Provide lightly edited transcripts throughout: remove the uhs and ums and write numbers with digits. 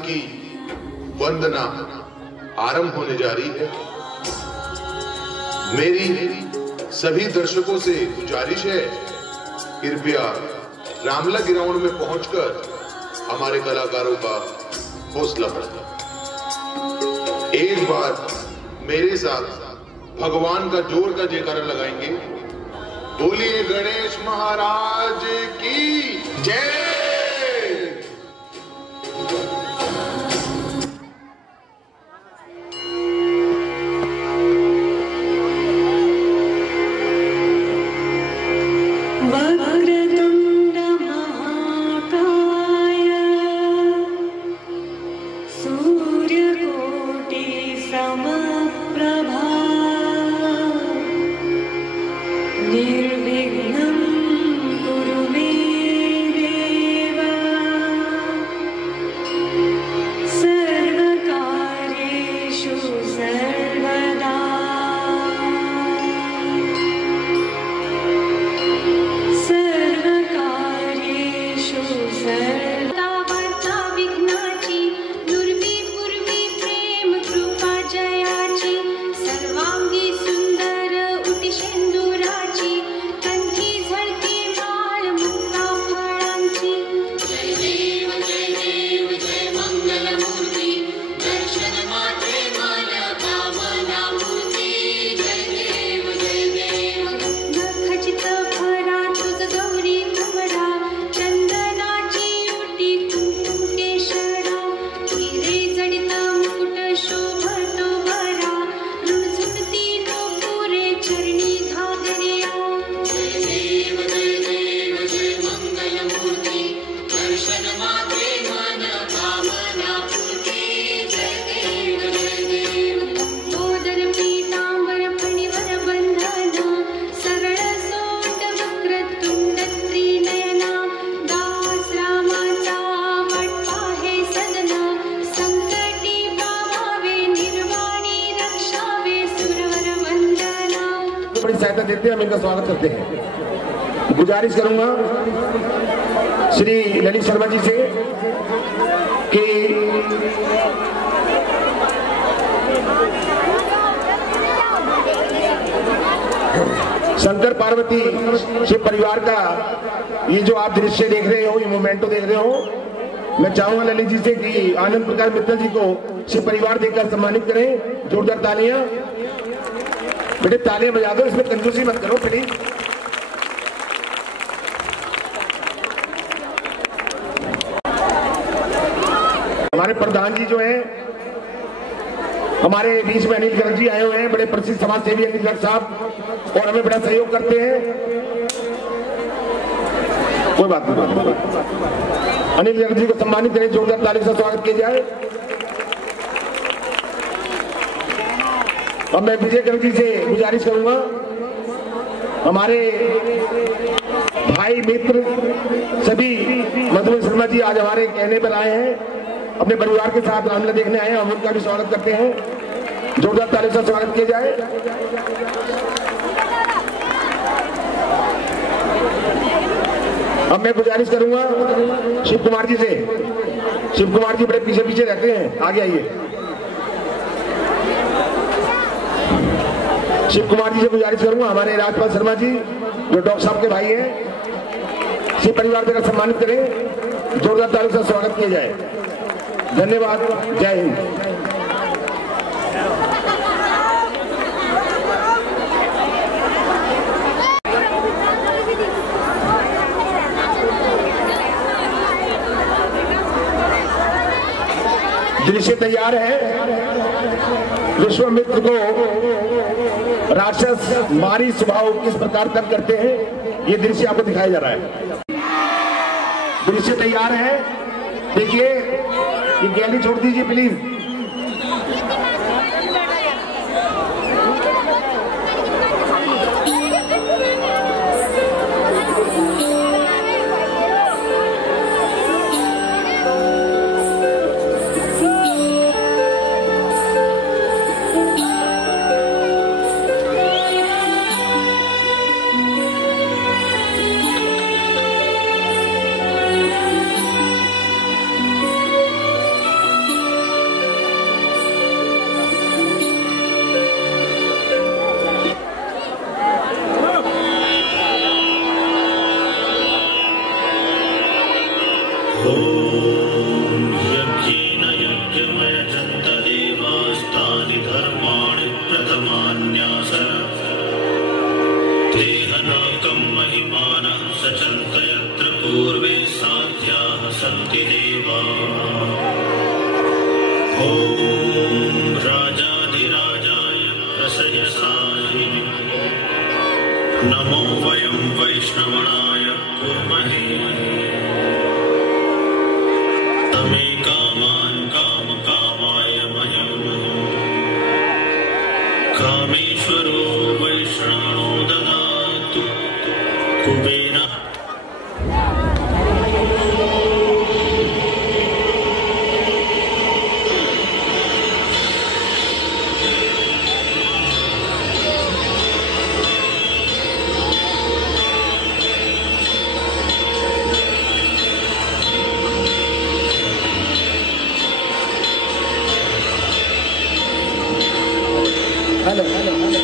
की वंदना आरंभ होने जा रही है। मेरी सभी दर्शकों से गुजारिश है, कृपया रामला ग्राउंड में पहुंचकर हमारे कलाकारों का हौसला बढ़ाएं। एक बार मेरे साथ भगवान का जोर का जयकारा लगाएंगे। बोलिए गणेश महाराज की जय। सहायता देते हैं, हम इनका स्वागत करते हैं। गुजारिश करूंगा श्री ललित शर्मा जी से कि शंकर पार्वती शिव परिवार का ये जो आप दृश्य देख रहे हो, ये मोमेंटो देख रहे हो, मैं चाहूंगा ललित जी से कि आनंद प्रकाश मित्तल जी को शिव परिवार देकर सम्मानित करें। जोरदार तालियां। बेटे तालियां बजा दो, इसमें कंजूसी मत करो प्लीज। हमारे प्रधान जी जो हैं, हमारे बीच में अनिल गर्ग जी आए हुए हैं, बड़े प्रसिद्ध समाज सेवी अनिल गर्ग साहब, और हमें बड़ा सहयोग करते हैं। कोई बात नहीं, अनिल गर्ग जी को सम्मानित करें, जोरदार ताली से स्वागत किया जाए। अब मैं विजय गर्ग जी से गुजारिश करूंगा, हमारे भाई मित्र सभी मधुमन शर्मा जी आज हमारे कहने पर आए हैं, अपने परिवार के साथ रामलीला देखने आए हैं, हम उनका भी स्वागत करते हैं। जोरदार ताली से स्वागत किया जाए। अब मैं गुजारिश करूंगा शिव कुमार जी से। शिव कुमार जी बड़े पीछे पीछे रहते हैं, आगे आइए। शिव कुमार जी से गुजारिश करूंगा, हमारे राजपाल शर्मा जी जो डॉक्टर साहब के भाई हैं, शिव परिवार देकर सम्मानित करें। जोरदार ताली से स्वागत किया जाए। धन्यवाद। जय हिंद। दृश्य तैयार है। विश्वामित्र को राक्षस मारी स्वभाव किस प्रकार तब करते हैं, ये दृश्य आपको दिखाया जा रहा है। दृश्य तैयार है, देखिए। ये गैलरी छोड़ दीजिए प्लीज। कामेश्वरो वैष्णवो ददातु कुबेरा। हेलो हेलो हेलो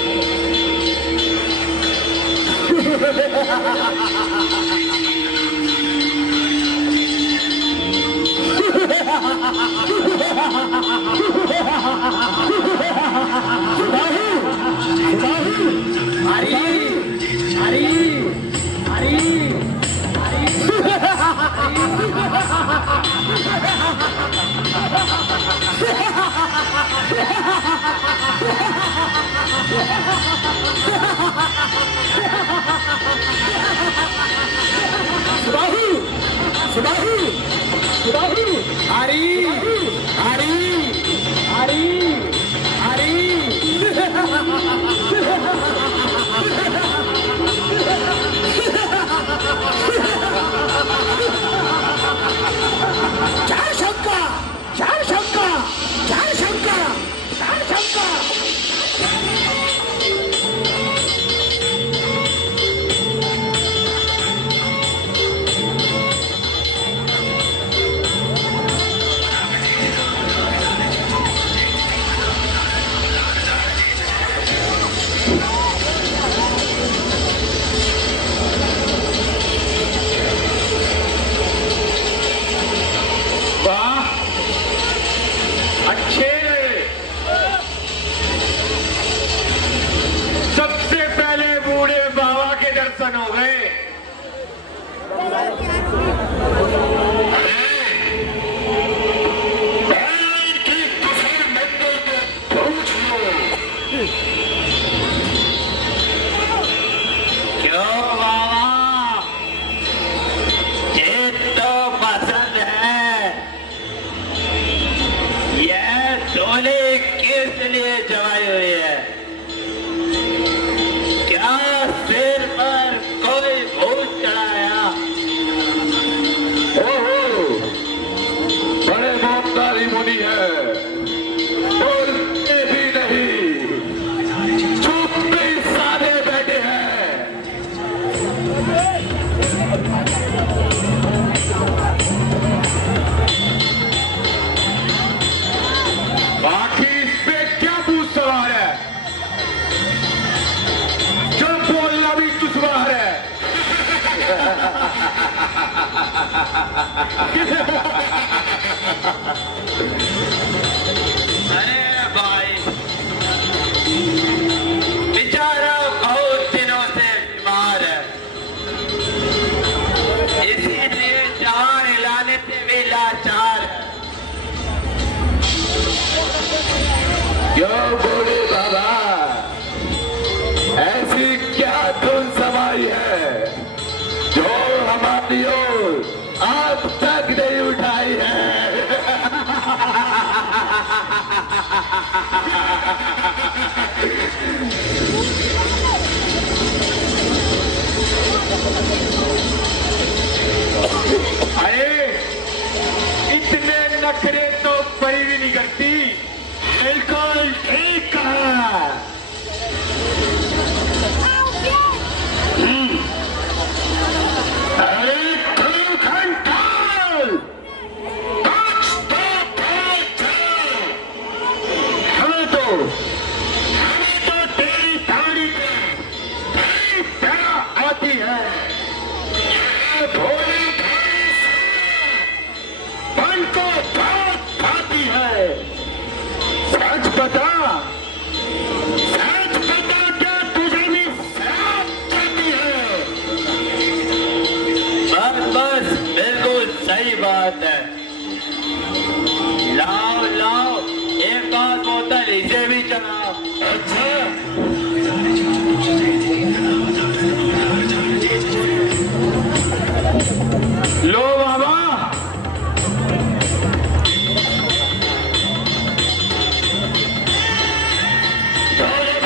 हो गए। क्यों बाबा, जीत तो पसंद है, यह डोली किस लिए जमाई हुई है? क्या सिर पर कोई भूत चढ़ाया? ओहो, बड़े मोमदारी मुनि है, बोलते भी नहीं, चुप भी साधे बैठे हैं। बाकी इस पे क्या भूत सवार है? जो बोलना भी दुश्वार है। अरे भाई, बेचारा बहुत दिनों से बीमार है, इसीलिए जान हिलाने से भी लाचार है। क्यों बूढ़े बाबा, ऐसी क्या धुन सवारी है जो हमारी ओर आज तक नहीं उठाई है? अरे इतने नखरे तो परी भी नहीं करती। बिल्कुल ठीक कहा। अरे खंडाल, हमें तो तेरी दाढ़ी पे तरह आती है। ये भोली मन को बहुत भाती है। सच बता क्या तुझे भी शराब चलती है? बस बस, बिल्कुल सही बात है। लाओ लाओ, एक और बोतल इसे भी चलाओ। अच्छा, लो बाबा। भोले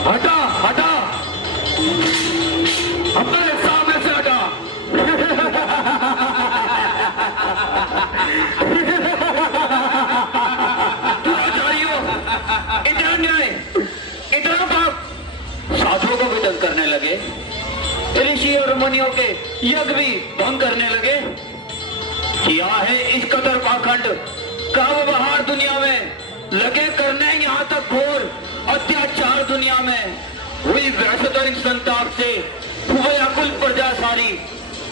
हटा हटा, अपने सामने से हटा। तू आचार्य हो, इतना न्याय, इतना पाप, साधुओं को भी दंड करने लगे, ऋषि और मुनियों के यज्ञ भी भंग करने लगे। क्या है इस कदर पाखंड का व्यवहार दुनिया में लगे करने, यहाँ तक घोर अत्याचार दुनिया में हुई वैश्वतरिक संताप से हुए अकुल प्रजा सारी,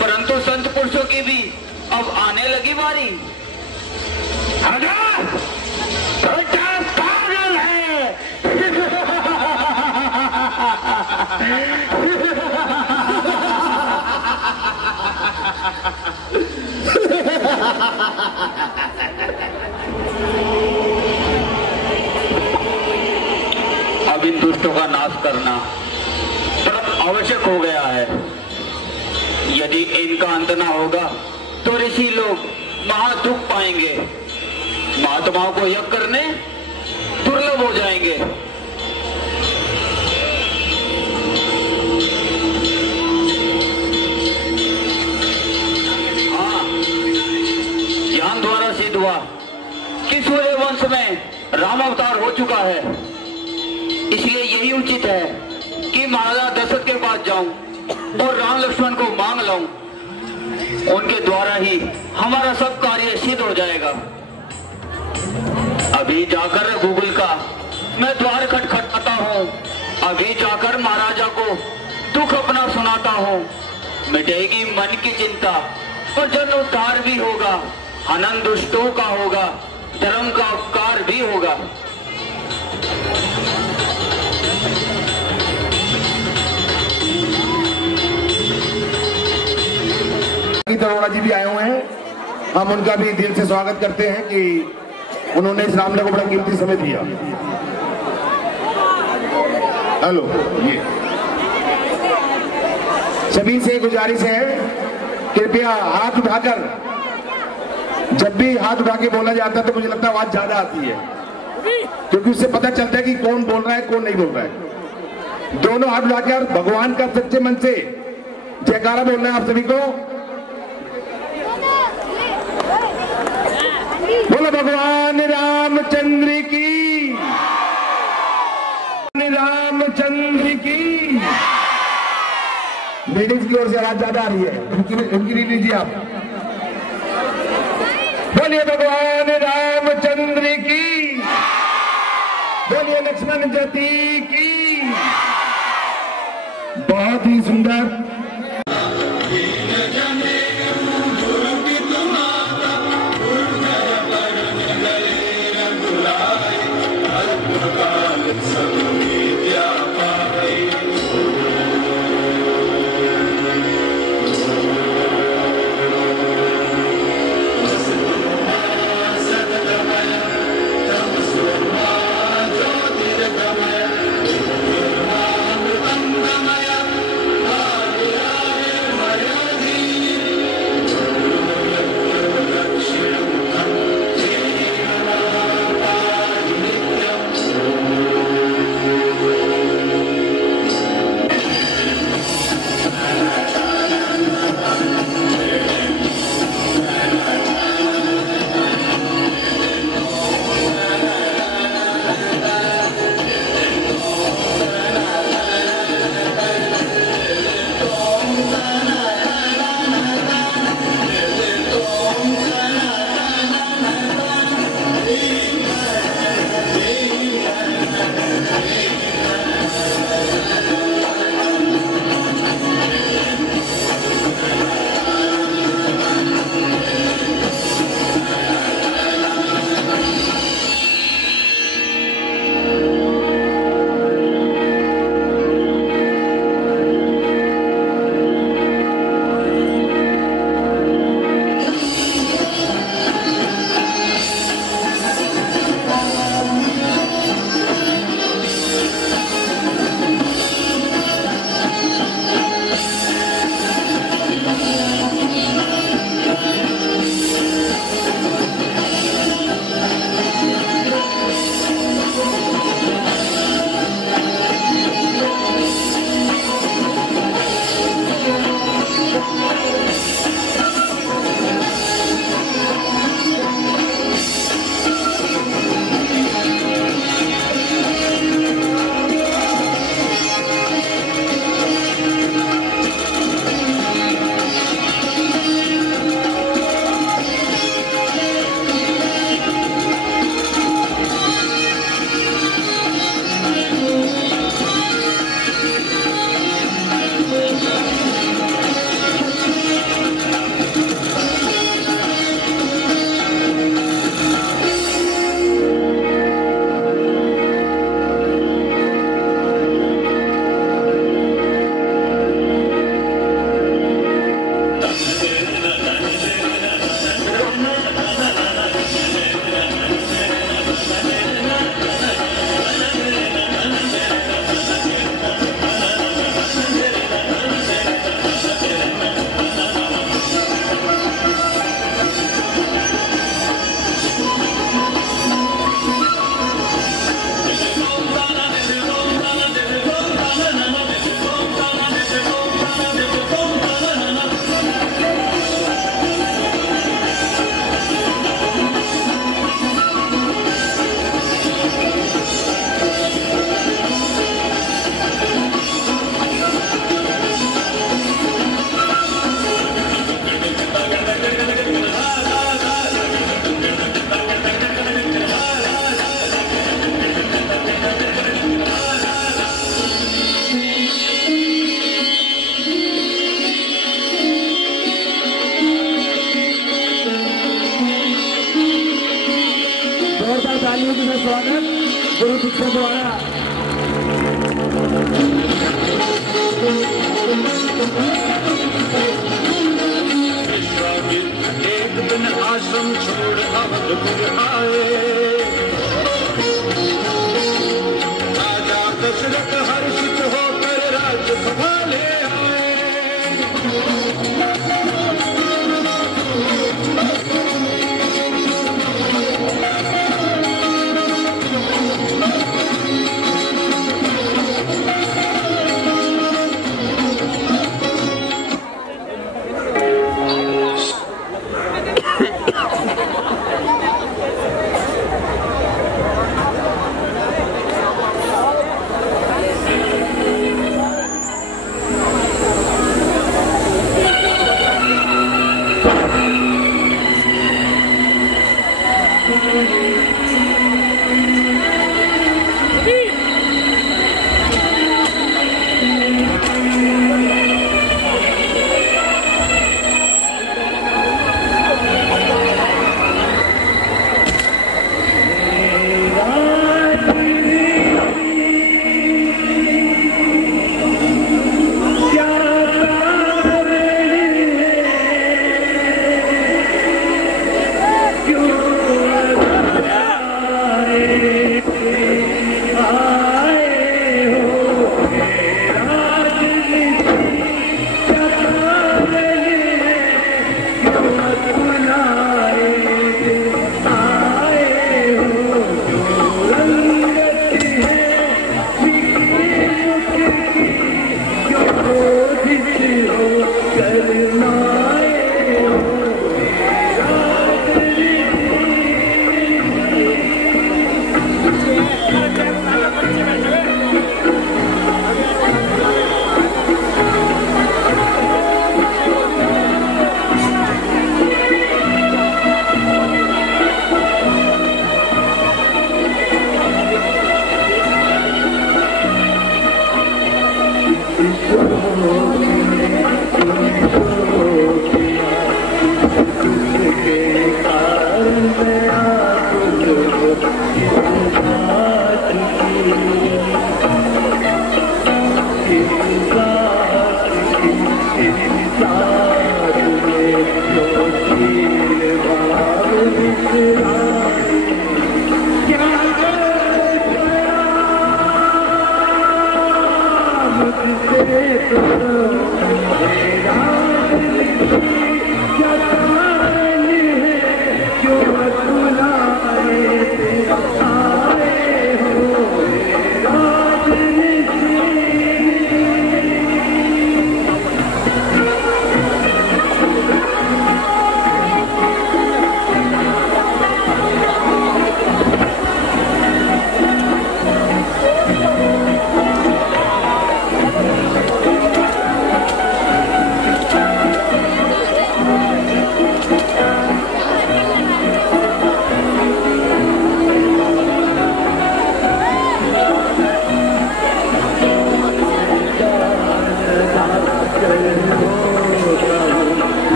परंतु संत पुरुषों की भी अब आने लगी बारी। पागल है। अब इन दुष्टों का नाश करना आवश्यक हो गया है। यदि इनका अंत ना होगा तो ऋषि लोग महा दुख पाएंगे, महात्माओं को यज्ञ करने दुर्लभ हो जाएंगे। हाँ, ज्ञान द्वारा सिद्ध हुआ कि सूर्य वंश में राम अवतार हो चुका है, इसलिए यही उचित है कि महाराजा दशरथ के पास जाऊं और राम लक्ष्मण को मांग लाऊं। उनके द्वारा ही हमारा सब कार्य सिद्ध हो जाएगा। अभी जाकर गूगल का मैं द्वार खटखटाता हूँ, अभी जाकर महाराजा को दुख अपना सुनाता हूँ। मिटेगी मन की चिंता और जन उद्धार भी होगा, अनंत दुष्टों का होगा, धर्म का उपकार भी होगा। अरोड़ा जी भी आए हुए हैं, हम उनका भी दिल से स्वागत करते हैं कि उन्होंने इस मामले को बड़ा कीमती समय दिया। हेलो, ये सभी से गुजारिश है, कृपया हाथ उठाकर, जब भी हाथ उठा के बोला जाता है तो मुझे लगता है आवाज ज्यादा आती है, क्योंकि उससे पता चलता है कि कौन बोल रहा है कौन नहीं बोल रहा है। दोनों हाथ उठाकर भगवान का सच्चे मन से जयकारा बोलना है आप सभी को। बोलो भगवान रामचंद्र की, रामचंद्र की। लेडीज की ओर से आवाज ज्यादा आ रही है, उनकी ले लीजिए आप। बोलिए भगवान रामचंद्र की, बोलिए लक्ष्मण जति की। बहुत ही सुंदर। फिर आए। राजा दशरथ हर्षित होकर राज्य संभाले आए।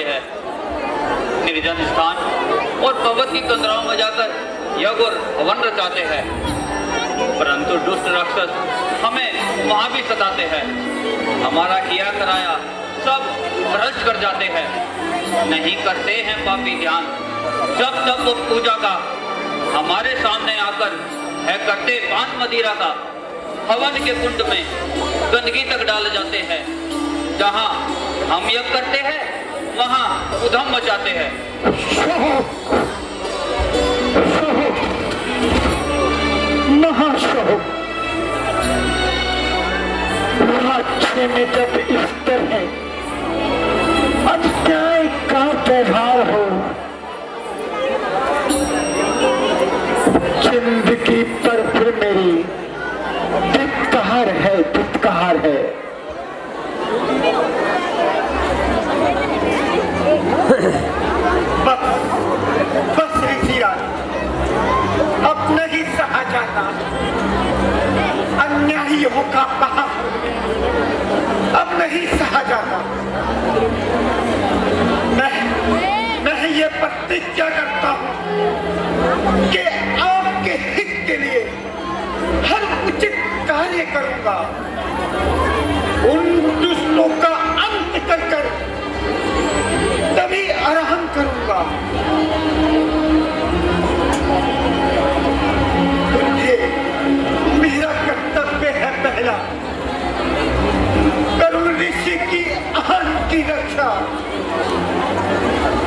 चाहते हैं, निर्जन स्थान और पर्वत की कंदराओं में जाकर यज्ञ और हवन रचाते हैं, परंतु दुष्ट राक्षस हमें वहां भी सताते हैं। हमारा किया कराया सब भ्रष्ट कर जाते हैं, नहीं करते हैं पापी ध्यान। जब तब वो पूजा का हमारे सामने आकर है करते पान मदिरा का, हवन के कुंड में गंदगी तक डाल जाते हैं। जहां हम यज्ञ करते हैं वहां उधम मचाते हैं। महाशोक, राज्य में जब इस तरह अन्याय का व्यवहार हो, जिंदगी पर फिर मेरी धिक्कार है, धिक्कार है। बस ऋषिराज, अब नहीं सहा जाता अन्यायियों का पाप, अब नहीं सहा जाता। मैं ये प्रतिज्ञा करता हूं कि आपके हित के लिए हर उचित कार्य करूंगा, उन दुष्टों का अंत कर तभी आराम करूंगा। मेरा कर्तव्य है पहला, करुण ऋषि की आन की रक्षा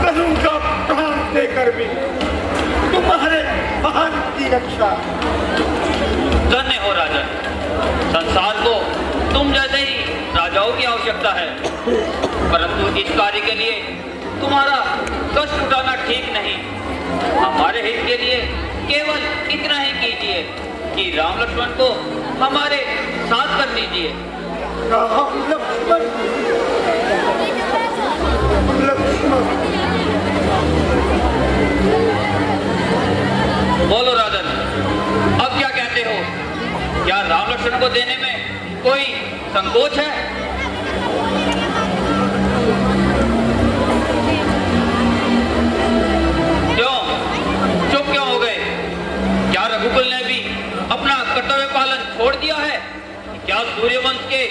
करूंगा, प्राण देकर भी तुम्हारे आन की रक्षा। धन्य हो राजन, संसार को तुम जैसे ही राजाओं की आवश्यकता है, परंतु इस कार्य के लिए तुम्हारा कष्ट उठाना ठीक नहीं। हमारे हित के लिए केवल इतना ही कीजिए कि राम लक्ष्मण को हमारे साथ कर लीजिए। राम लक्ष्मण, बोलो राजन, अब क्या कहते हो? क्या राम लक्ष्मण को देने में कोई संकोच है? क्यों चुप क्यों हो गए? क्या रघुकुल ने भी अपना कर्तव्य पालन छोड़ दिया है? क्या सूर्यवंश के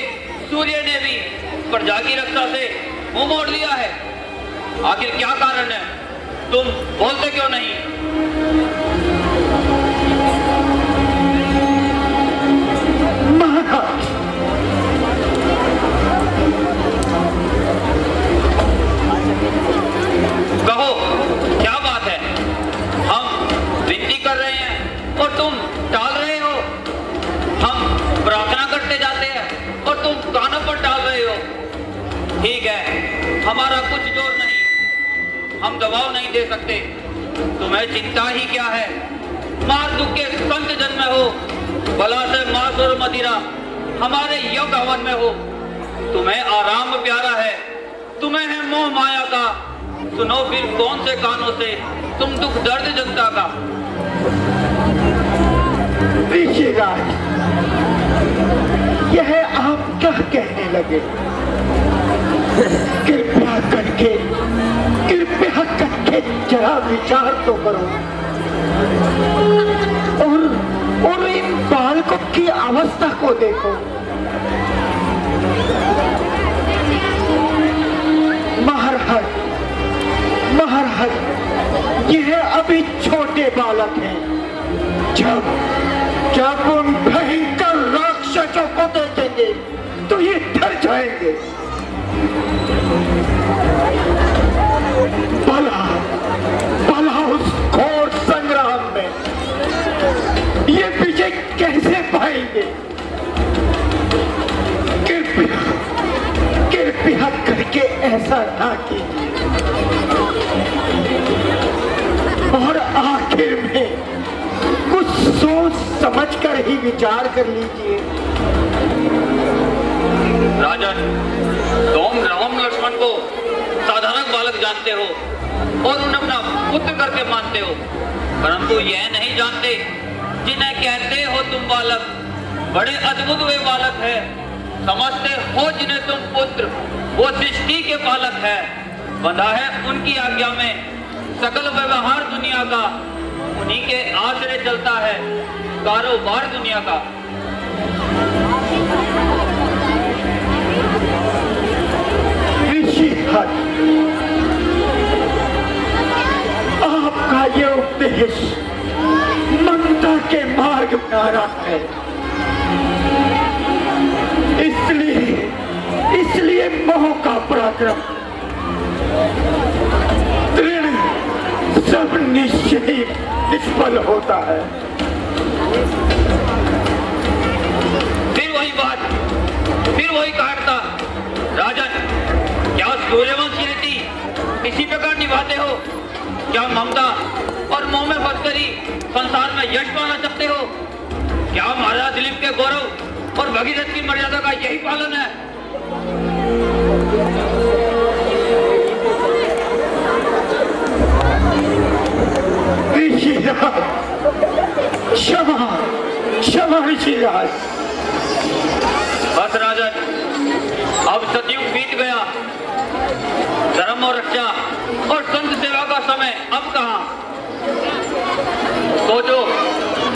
सूर्य ने भी प्रजा की रक्षा से मुंह मोड़ लिया है? आखिर क्या कारण है? तुम बोलते क्यों नहीं? महाराज, कहो क्या बात है? हम विनती कर रहे हैं और तुम टाल रहे हो। हम प्रार्थना करते जाते हैं और तुम कानों पर डाल रहे हो। ठीक है, हमारा कुछ जोर नहीं, हम दबाव नहीं दे सकते। तुम्हें चिंता ही क्या है? मार दुख के संत जन में हो, भला से मांस और मदिरा हमारे यज्ञ हवन में हो। तुम्हें आराम प्यारा है, तुम्हें है मोह माया का। सुनो फिर कौन से कानों से तुम दुख दर्द जनता का। ऋषिराज, यह आप क्या कहने लगे? कृपया करके जरा विचार तो करो और इन बालकों की अवस्था को देखो। महाराज, यह अभी छोटे बालक हैं। जब उन भयंकर राक्षसों को देखेंगे तो ये डर जाएंगे। भला उस घोर संग्राम में ये विजय कैसे पाएंगे? कृपया करके ऐसा ना कीजिए। और आखिर में कुछ सोच समझ कर ही विचार कर लीजिए। राजन, तुम राम लक्ष्मण को साधारण बालक जानते हो और उन्हें अपना पुत्र करके मानते हो, परंतु यह नहीं जानते जिन्हें कहते हो तुम बालक बड़े अद्भुत वे बालक है। समझते हो जिन्हें तुम पुत्र वो सृष्टि के बालक है। बंधा है उनकी आज्ञा में, सकल व्यवहार दुनिया का उन्हीं के आश्रय चलता है, कारोबार दुनिया का। आपका ये उपदेश ममता के मार्ग में आ रहा है, इसलिए मोह का पराक्रम दृढ़ सब निश्चय निष्फल होता है। फिर वही बात, फिर वही कहावत, राजन क्या सूर्यवंशी रीति इसी प्रकार निभाते हो? क्या ममता और मोह में फंसकर ही संसार में यश पाना चाहते हो? क्या महाराजा दिलीप के गौरव और भगीरथ की मर्यादा का यही पालन है? क्षमा क्षमा ऋषिराज। बस राजन, अब सतयुग बीत गया, धर्म और रक्षा और संत सेवा का समय अब कहां? सोचो,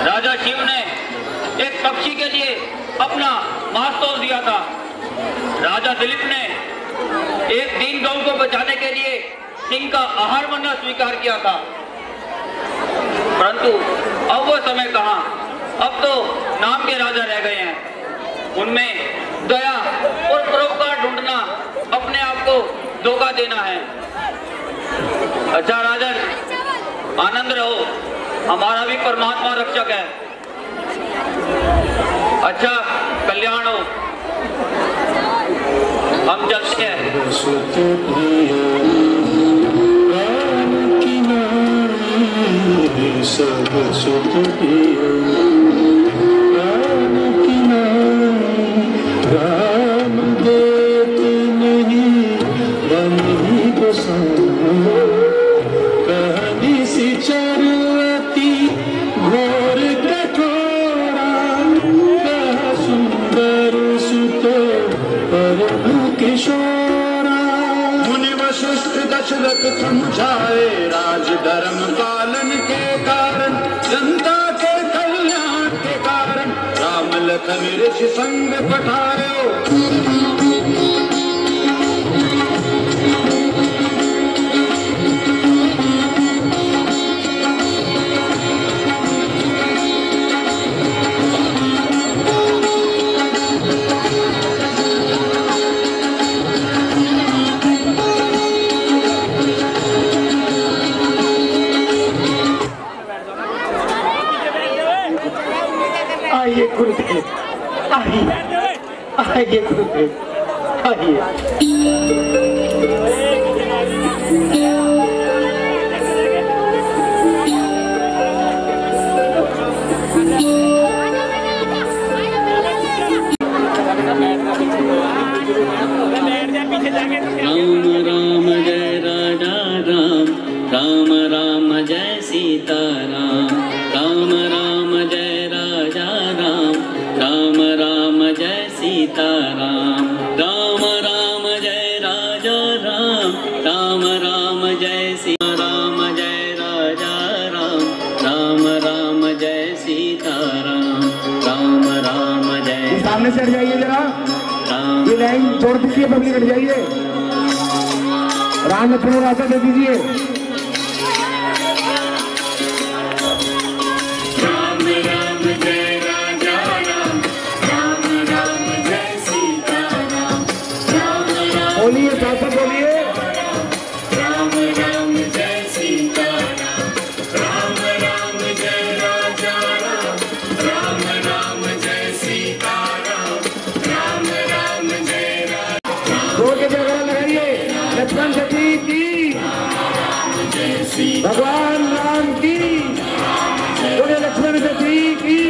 राजा शिव ने एक पक्षी के लिए अपना मांस तोल दिया था, राजा दिलीप ने एक दीन गौ को बचाने के लिए सिंह का आहार बनना स्वीकार किया था, परंतु अब वो समय कहां? अब तो नाम के राजा रह गए हैं, उनमें दया और परोपकार ढूंढना अपने आप को धोखा देना है। अच्छा राजन, आनंद रहो, हमारा भी परमात्मा रक्षक है। अच्छा, कल्याण हो, हम चलते हैं। सब सुख दियो राम की राम देत नहीं बनी बसाना, कहनी सी चरवती घोर कठोरा, कह सुंदर सुत परम किशोरा। मुनि वशिष्ठ दशरथ समझाए राज धर्म पालन के कारण, जनता के कल्याण के कारण, राम लखन ऋषि संग पठायो। आइए गुरुदेव, आइए गुरुदेव, आइए। राम राम जय राजा राम, राम राम जय सीता राम, राम राम जय राजा राम, राम राम जय सीता राम, राम राम जय राजा राम, राम राम जय सीता राम, जय राजा राम, राम राम जय सीता राम, राम राम जय। सामने से हट जाइए जरा, ये लाइन छोड़ दीजिए, पब्लिक हट जाइए, राम लक्ष्मण रास्ता दे दीजिए। राम राम जय राजा राम, राम राम जय सीता राम, राम राम बोलिए, साथ साथ बोलिए। राम राम जय सीता राम, राम राम जय राजा राम, राम राम जय सीता राम, राम राम जय राजा। जोर के जगह लगाइए, लक्ष्मण जी की, भगवान राम की, बोले लक्ष्मण जी की।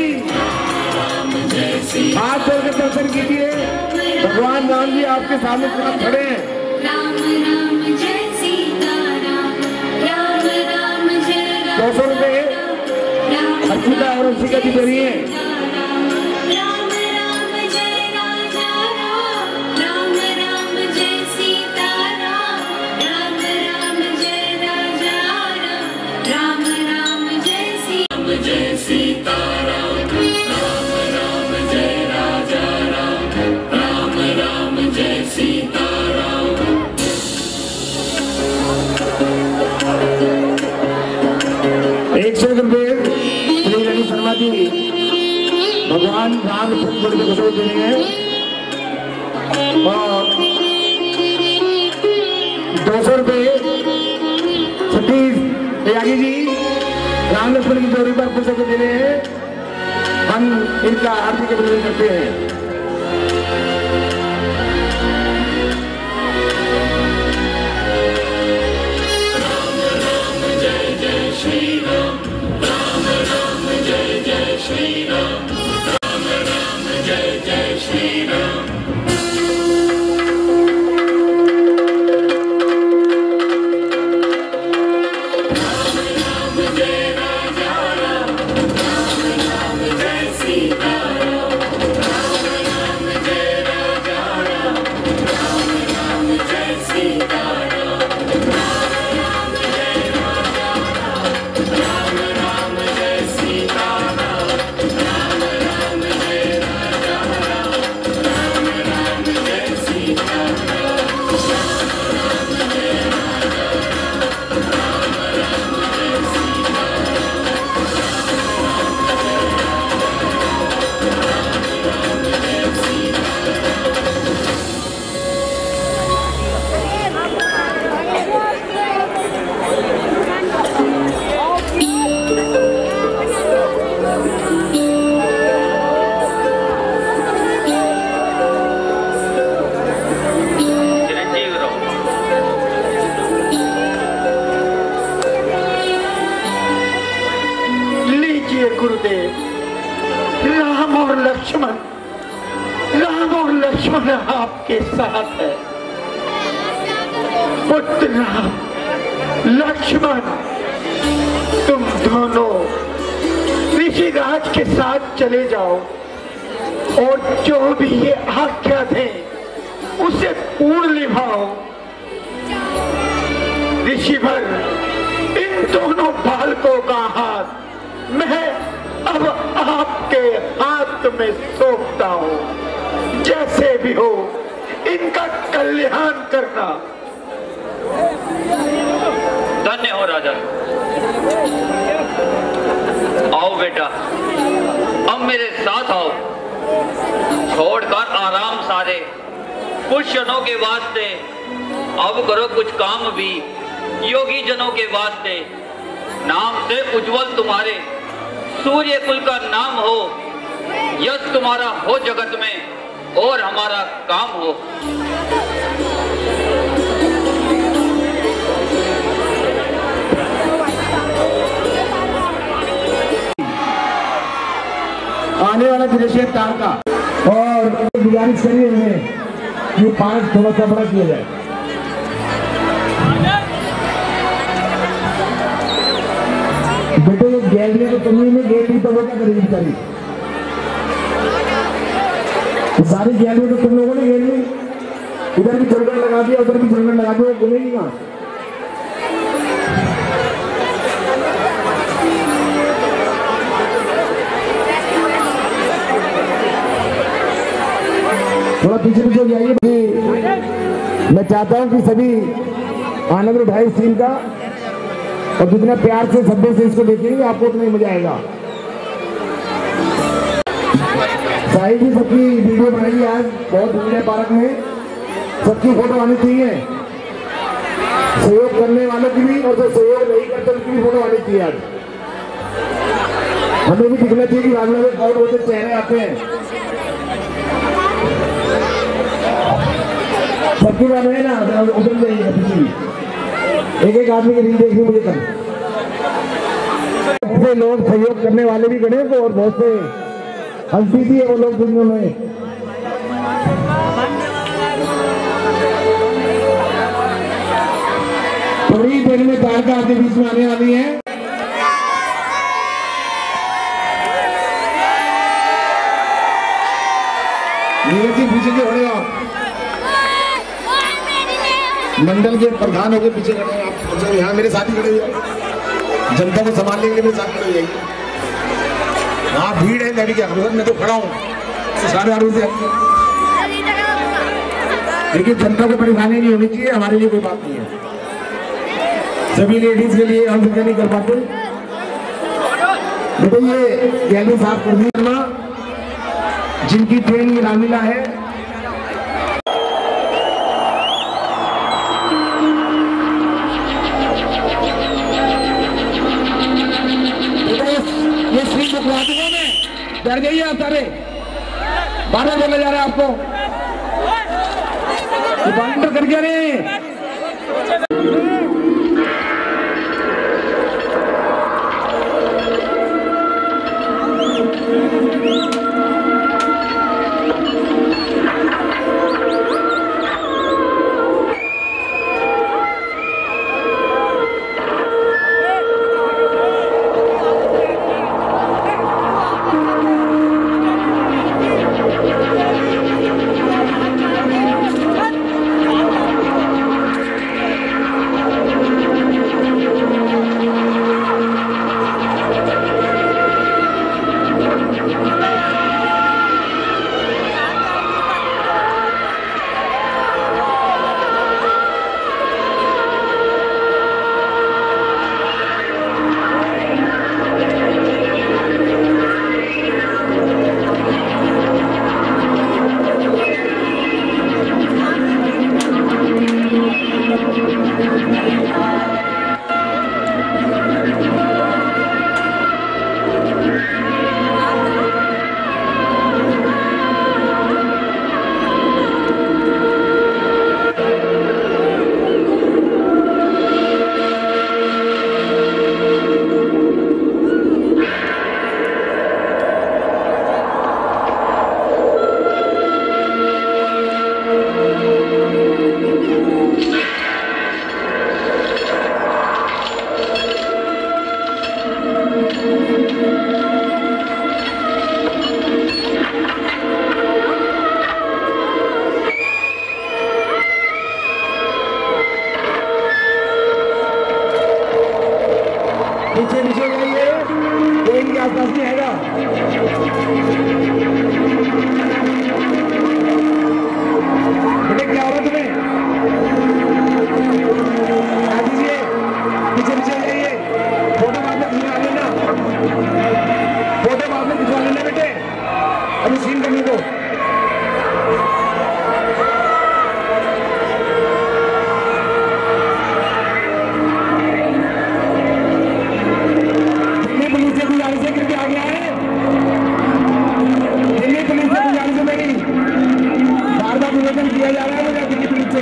हाथ जोड़ के दर्शन कीजिए, भगवान राम जी आपके सामने खड़े हैं। राम राम जय सीता राम, राम राम जय राम, 200 रुपए अर्पिता और रसिका जी दे रही है। राम राम जय राजा राम, राम राम जय सीता राम, राम भगवान राम जोड़ के खुशबू देंगे और 200 रुपये सतीश त्यागी जी राम लक्ष्मण की जोड़ी पर खुशबू दे रहे हैं। हम इनका आरती के विरोध करते हैं। आपके साथ है। पुत्र राम लक्ष्मण तुम दोनों ऋषिराज के साथ चले जाओ और जो भी ये आज्ञा दें उसे पूर्ण निभाओ। ऋषिवर इन दोनों बालकों का हाथ मैं अब आपके हाथ में सौंपता हूं। जैसे भी हो इनका कल्याण करना। धन्य हो राजा। आओ बेटा, अब मेरे साथ आओ। छोड़कर आराम सारे कुछ जनों के वास्ते अब करो कुछ काम भी योगी जनों के वास्ते। नाम से उज्जवल तुम्हारे सूर्य कुल का नाम हो। यश तुम्हारा हो जगत में और हमारा काम हो। आने वाला दृश्य तार का और गुजारिश करिए उन्हें कि पार्क थोड़ा सा बड़ा किया जाए। बेटे ये गैलरी तो कमी में गेट ही तो वो क्या खरीद करी सारी गैलरी तो तुम लोगों ने गैलरी इधर भी झरगड़ लगा दिया उधर भी झरगड़ लगा दिया घूमेगी कहाँ। थोड़ा पीछे पीछे जाइए। मैं चाहता हूं कि सभी आनंद उठाए इस सीन का और जितना प्यार से शब्दों से इसको देखेंगे आपको उतना ही मजा आएगा। साहिब जी सबकी वीडियो बनाई आज बहुत भीड़ है पार्क में। सबकी फोटो आनी चाहिए, सहयोग करने वालों की भी और जो सहयोग नहीं करते उनकी भी फोटो आनी चाहिए। आज हमें भी दिखना चाहिए कि रामला में बहुत होते चेहरे आते हैं। सबकी बात है ना, उधर जाइएगा पीछे भी एक एक आदमी की रील देखनी मुझे कल। ऐसे लोग सहयोग करने वाले भी गणे और बहुत से हंसी भी है वो लोग दुनिया में। थोड़ी देर में तारका आपके बीच में आने वाली है। नीरज जी पीछे के खड़े आप मंडल के प्रधान हो गए पीछे खड़े आप। यहाँ मेरे साथ ही खड़े हुए जनता को संभालने के लिए मेरे साथ खड़े हुए। हाँ भीड़ है, मैं भी क्या करूँ, मैं तो खड़ा हूँ तो सारे आरोप से। देखिए जनता को परेशानी नहीं होनी चाहिए, हमारे लिए कोई बात नहीं है। सभी लेडीज के लिए हम नहीं कर पाते। देखो ये गैलरी साफ कर दी जिनकी ट्रेन ये रामलीला है। ये श्री मुखवादियों में डर जाइए आप सारे, बार बार बोला जा रहा है आपको बंद कर क्या रहे। पीछे पीछे जाइए, ट्रेन के आसपास नहीं आएगा। बेटे क्या हो रहा तुम्हें? आ दीजिए, पीछे पीछे जाइए, फोटो बाद में खिंचवा लेना, फोटो बाद में खिंचवा लेना बेटे, अभी सीन करने दो। किया जा रहा है मुझे दिल्ली पुलिस से।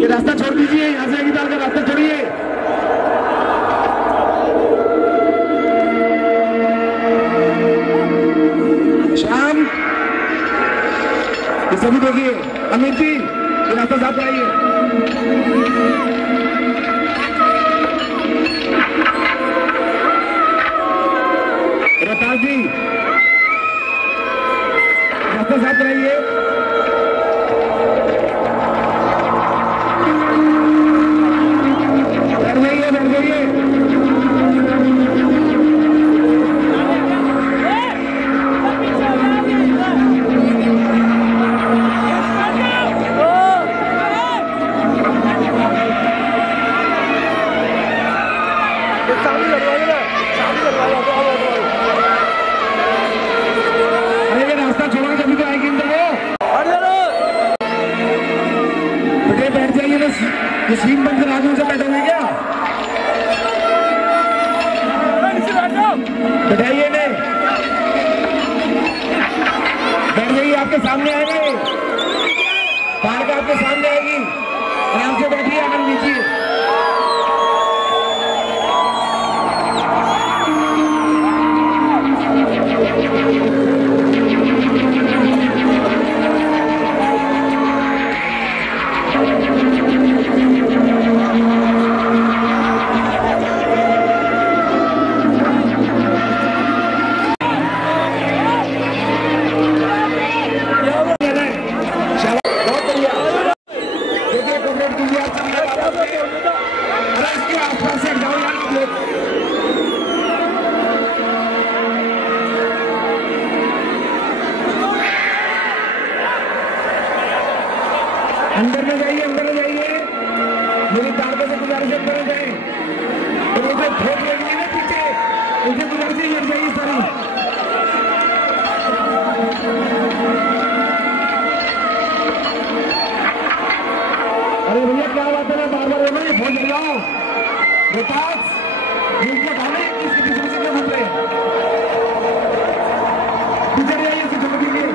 ये रास्ता छोड़ दीजिए, यहाँ से आगे का रास्ता छोड़िए। शाम ये सभी देखिए, अमित जी ये रास्ता साफ कराइए। रताज जी रास्ता साफ कराइए। बैठ जाइए, बैठ जाइए। गुजारिश है करे जाए तो मुझे ठोक लगी ना पीछे, मुझे गुजारिश है जाइए सारी। अरे भैया क्या बात है ना, बार बार बोलो ये फोन चल जाओ बेटा, नीचे खाने इसके पीछे पीछे क्यों घूम रहे हैं, पीछे जाइए इसे छोड़ दीजिए।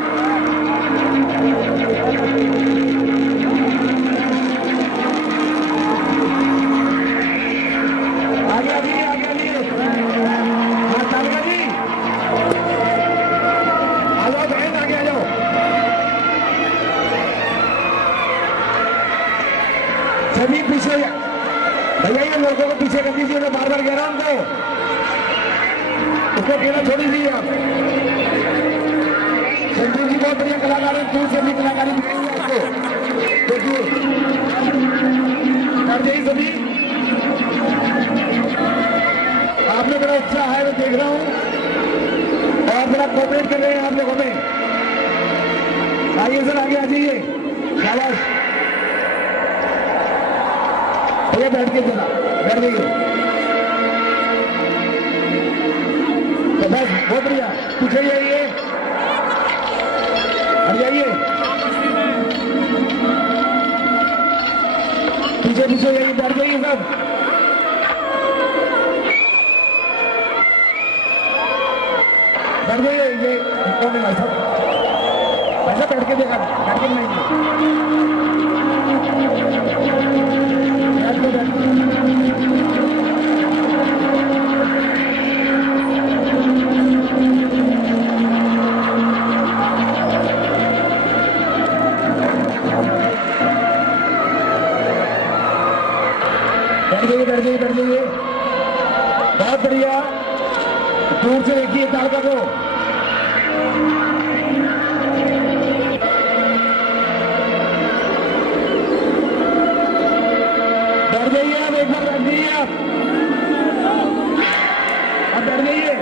आगे आगे आगे आगे, हाँ तालिका जी आ जाओ बहन, आगे आ जाओ। सभी पीछे भैया, ये लड़कों को पीछे कर दीजिए, मैं बार बार कह रहा हूं उनको, उसको अकेला छोड़ दीजिए आप। संजीव जी बहुत बढ़िया कलाकार है, दूर से भी कलाकारी दिखाएंगे आपको, देखिए कर जाइए सभी। आपने बड़ा उत्साह है, मैं देख रहा हूं और बड़ा कोऑपरेट कर रहे हैं आप लोगों में। आइए सर आगे आ जाइए, शाबाश भैया, बैठ के जरा बैठ जाइए, तो बस बहुत बढ़िया, पीछे जाइए, हट जाइए, पीछे पीछे जाइए, बैठ जाइए सब। बैठ जाइए, ये कौन है भाई साहब, भाई साहब बैठ के देखा, बैठ के नहीं बैठ जाइए, बहुत बढ़िया, दूर से देखिए, ताल कर दो। बैठ जाइए आप, एक बार बैठ जाइए आप, अब बैठ जाइए।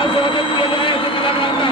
का स्वागत किया जाए ऐसे कलाकार का।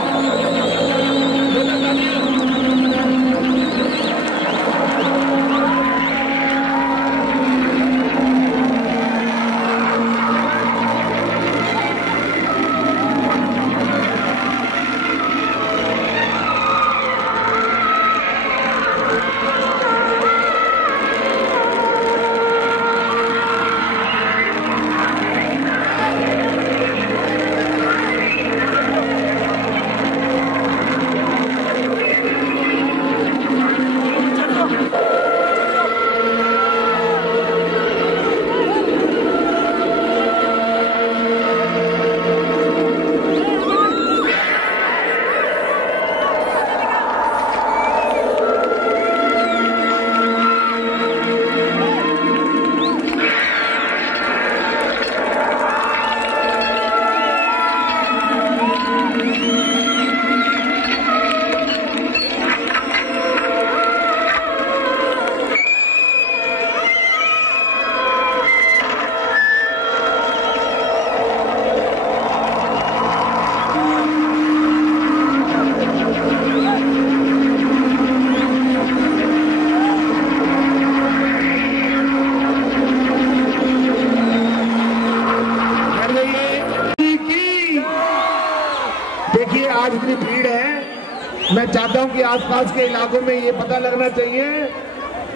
आज इतनी भीड़ है, मैं चाहता हूं कि आसपास के इलाकों में ये पता लगना चाहिए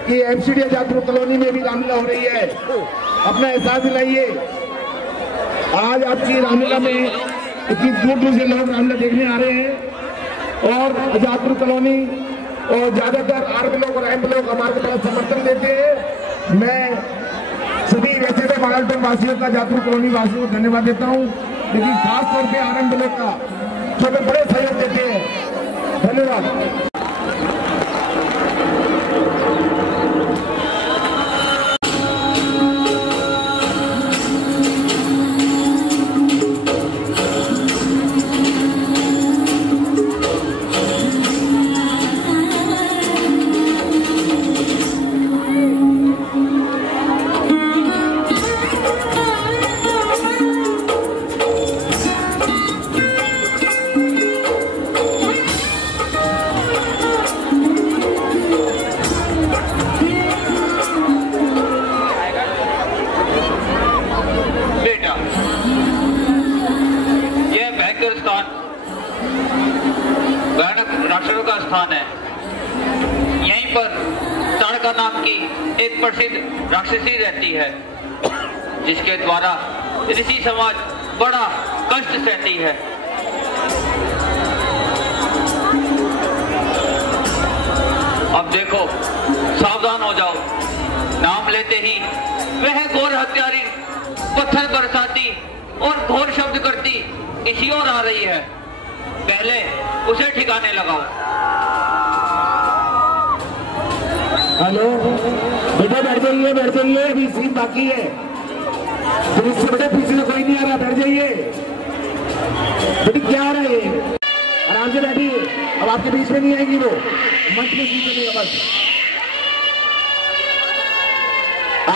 कि एमसीडी जादू कॉलोनी में भी रामलीला हो रही है। अपना एहसास दिलाइए। आज आपकी रामलीला में इतनी दूर दूर से लोग रामलीला देखने आ रहे हैं और जादू कॉलोनी और ज्यादातर आर्म लोग और एम लोग हमारे तरफ समर्थन देते हैं। मैं सभी वैसे तो महाराष्ट्र वासियों का, जादू कॉलोनी वासियों को धन्यवाद देता हूँ, लेकिन खासतौर पर आर्म लोग का जो बड़े सहयोग देते हैं। धन्यवाद। राक्षसों का स्थान है। यहीं पर ताड़का नाम की एक प्रसिद्ध राक्षसी रहती है, जिसके द्वारा ऋषि समाज बड़ा कष्ट सहती है। अब देखो, सावधान हो जाओ। नाम लेते ही वह घोर हत्यारी पत्थर बरसाती और घोर शब्द करती इसी ओर आ रही है। पहले उसे ठिकाने लगाओ। हेलो बेटा, बैठ जाइए, बैठ जाइए, अभी सीन बाकी है। फिर इससे बेटे पीछे से कोई नहीं आ रहा, बैठ जाइए। बेटी क्या आ रहा है ये? आराम से बैठिए। अब आपके बीच में नहीं आएगी वो, मंच में सीट नहीं। बस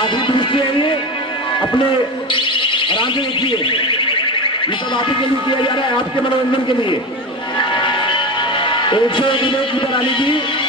आखिरी दृष्टि है ये, अपने आराम से देखिए। ये सब आप ही के लिए किया जा रहा है, आपके मनोरंजन के लिए। 101 मिनट की प्रणाली की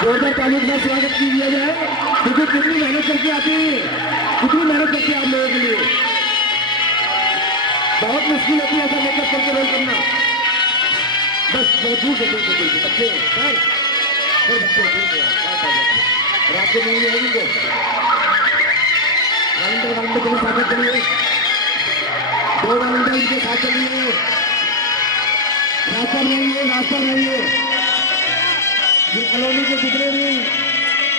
जोरदार तालियों का स्वागत किया जाए, क्योंकि कितनी मेहनत करके आते हैं, कितनी मेहनत करते हैं आप लोगों के लिए। बहुत मुश्किल होती है ऐसा मेकअप करके रोल करना। बस दूर से बच्चे सर बच्चे रात को नहीं आएगी को वॉलंटियर के साथ चलिए, 2 वॉलंटियर के साथ चलिए, रास्ता रहिए। ये कॉलोनी के जितने भी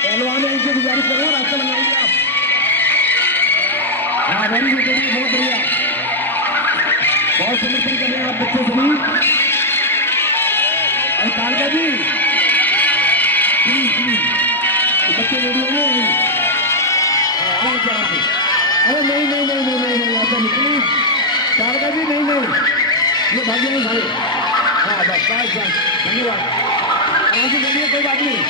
पहलवान है इनसे गुजारिश कर रहे हैं, रास्ता बनाइए आप। हाँ वेरी गुड, बहुत बढ़िया, बहुत समर्थन कर रहे हैं आप बच्चे सभी। और कालका जी बच्चे रेडियो में अरे नहीं ऐसा नहीं कालका जी, नहीं ये भाग्य नहीं भाई। हाँ बस धन्यवाद, आराम से चलिए, कोई बात नहीं।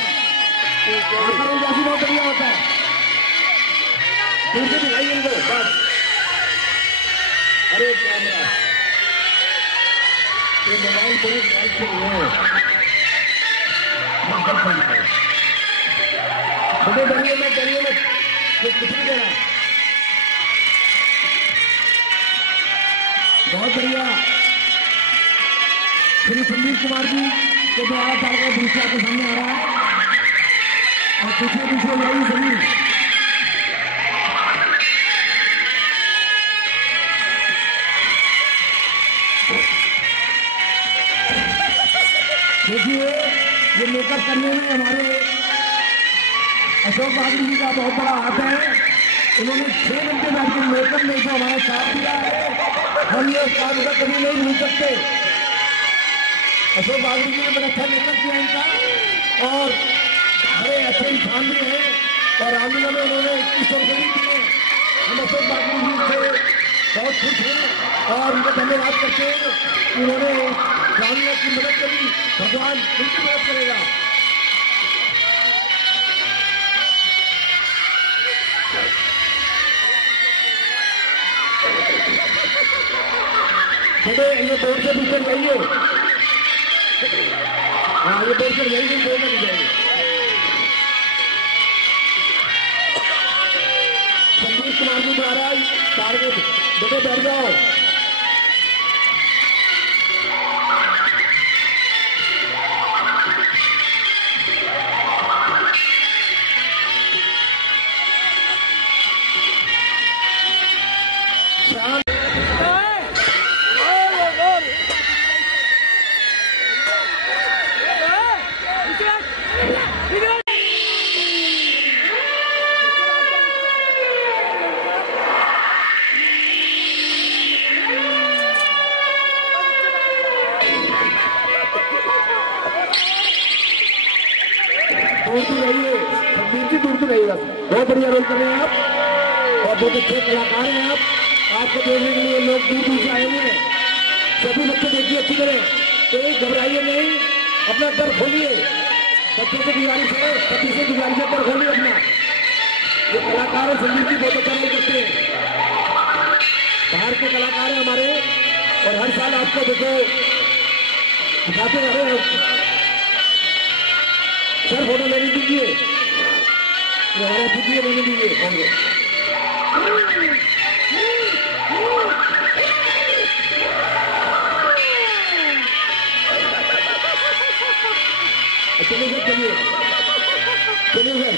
जैसी बहुत बढ़िया होता है, दूर से दिखाइए इनको बस। अरे कैमरा ये मोबाइल बड़े बाइक से बड़े डरिए मत कुछ नहीं देना। बहुत बढ़िया, श्री संदीप कुमार जी के द्वारा साल का दूसरा आपके सामने आ रहा है और पीछे यही सभी देखिए। ये मेकअप करने में हमारे अशोक बहादुर जी का बहुत बड़ा हाथ है। उन्होंने 6 घंटे बैठ के मेकअप में तो हमारा साथ दिया है, हम ये काम का कभी नहीं भूल सकते। अशोक बहादुर जी ने बड़ा अच्छा मेकअप किया इनका, और बड़े अच्छे इंसान भी हैं और आंदोलन में उन्होंने 21 वर्ष भी दिए। हम अशोक बहादुर जी से बहुत खुश हैं और उनको धन्यवाद करते हैं कि उन्होंने ग्रामीणों की मदद करी। भगवान उनकी मदद करेगा। ये बोर्ड से पीछे जाइए। हाँ ये बोर्ड से जाइए, बोर्ड में जाइए। संदीप कुमार जी महाराज टारगेट बेटे बैठ जाओ। बहुत बढ़िया रोल कर रहे हैं आप और बहुत अच्छे कलाकार हैं आप। आपको देखने के लिए लोग दूर से आए हुए हैं। सभी बच्चे देखिए अच्छी तरह, कोई घबराइए नहीं, अपना डर खोलिए। बच्चों से गुजारिश है, सभी से गुजारिश है, डर खोलिए अपना। ये कलाकार और संगीत की बहुत अच्छा रोल करते हैं, बाहर के कलाकार हैं हमारे, और हर साल आपको देखो दिखाते रहे। सर फोटो लेने दीजिए, हमारा दीजिए, लेने दीजिए। चलिए सर।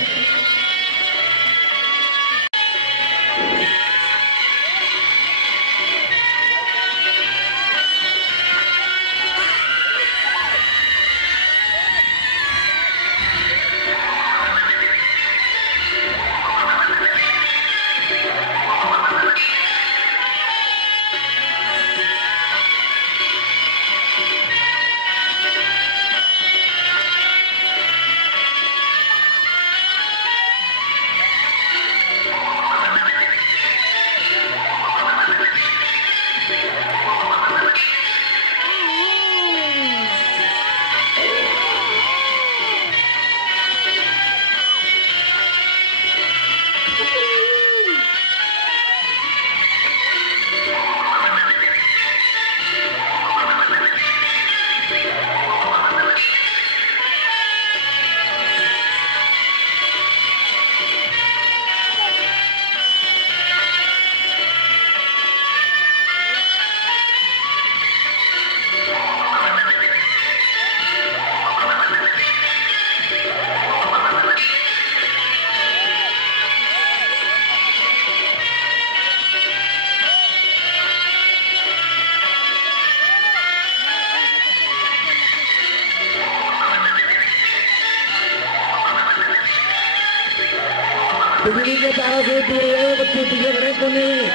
बिजली के तारों से दूर रहे बच्चे, पीछे खड़े कोने में।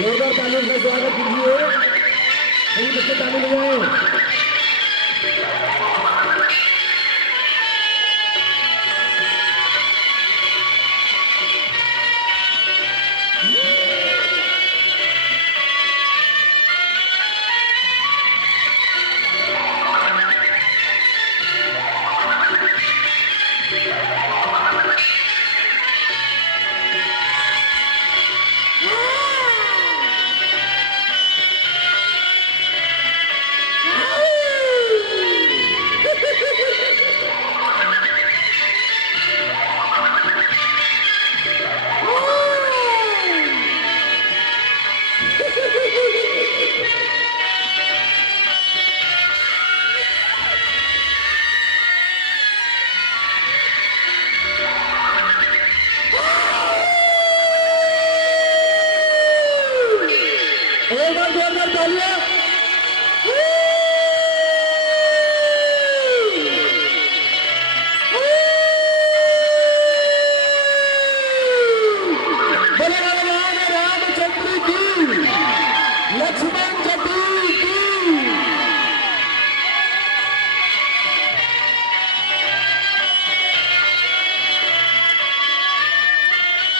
जोरदार तालियों से स्वागत कीजिए, सभी बच्चे ताली बजाएं। एक बार जोरदार तालियां। बोले भगवान रामचंद्र की, लक्ष्मण जी की।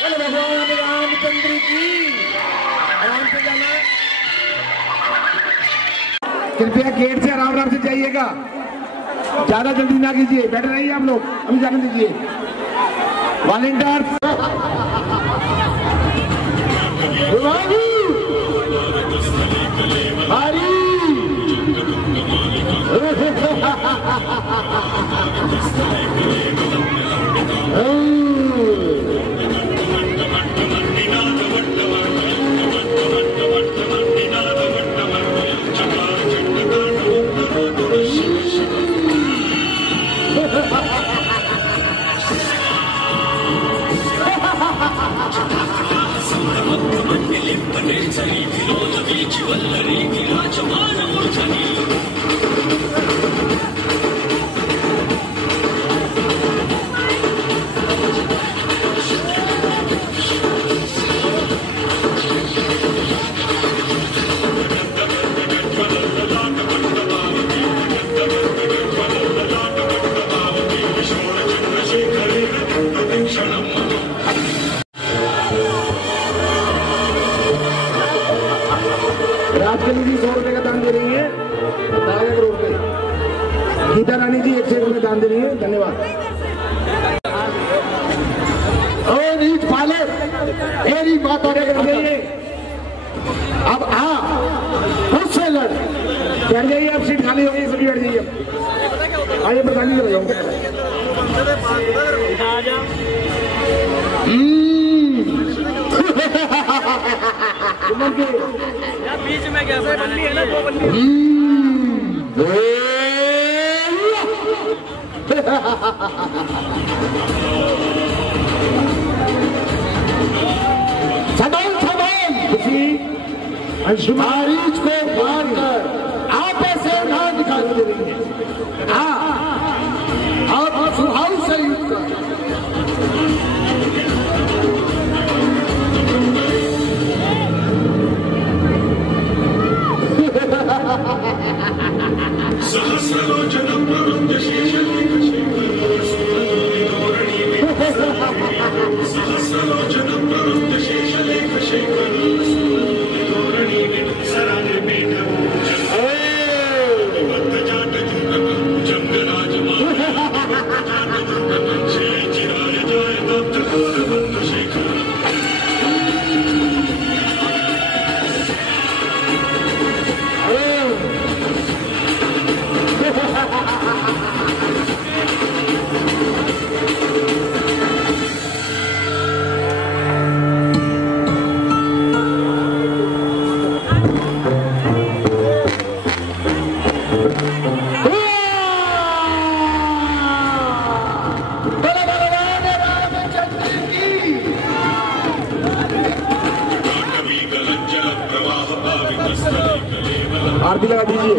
बोले भगवान रामचंद्र की। आराम से जाना, कृपया गेट से आराम आराम से जाइएगा, ज्यादा जल्दी ना कीजिए, बैठे रहिए आप लोग, हमें जाने दीजिए। वॉलंटियर्स राज के लिए 100 रुपए का दान दे रही है, 1,000 करोड़ रुपए। गीता रानी जी 100 रुपए दान दे रही है, धन्यवाद। नीच पालक मेरी बात और कर जाइए, अब खुद से लड़, बैठ जाइए, अब सीट खाली हो गई, सभी बैठ जाइए। आइए प्रधान जी जाओ। बीच में कैसे बल्ली है ना, दो बल्ली। अंशुमारीच को मारकर आप ऐसे उठा दिखाई दे रही है। आप सुहाव से युद्ध कर। सहस्रलोचनं प्रवृत्य सहस्रलोचनं प्रवृत्य शेषलेख शेखर धोरणी सरानिपीठ बद्धजाट जंगराज चिराय जाय तप्त बंधु शेखर आरती लगा दीजिए।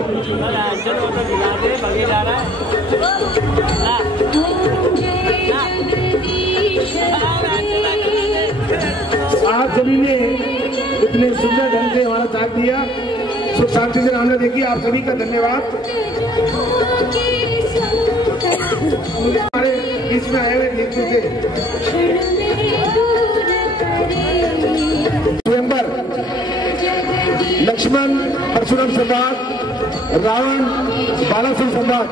आप सभी ने इतने सुंदर ढंग से हमारा साथ दिया, सुख शांति से हमने देखी। आप सभी का धन्यवाद। हमारे बीच में आए हुए नेतृत्व से स्वयंवर लक्ष्मण परशुराम सम्राट, रावण बाला सिंह सम्राट,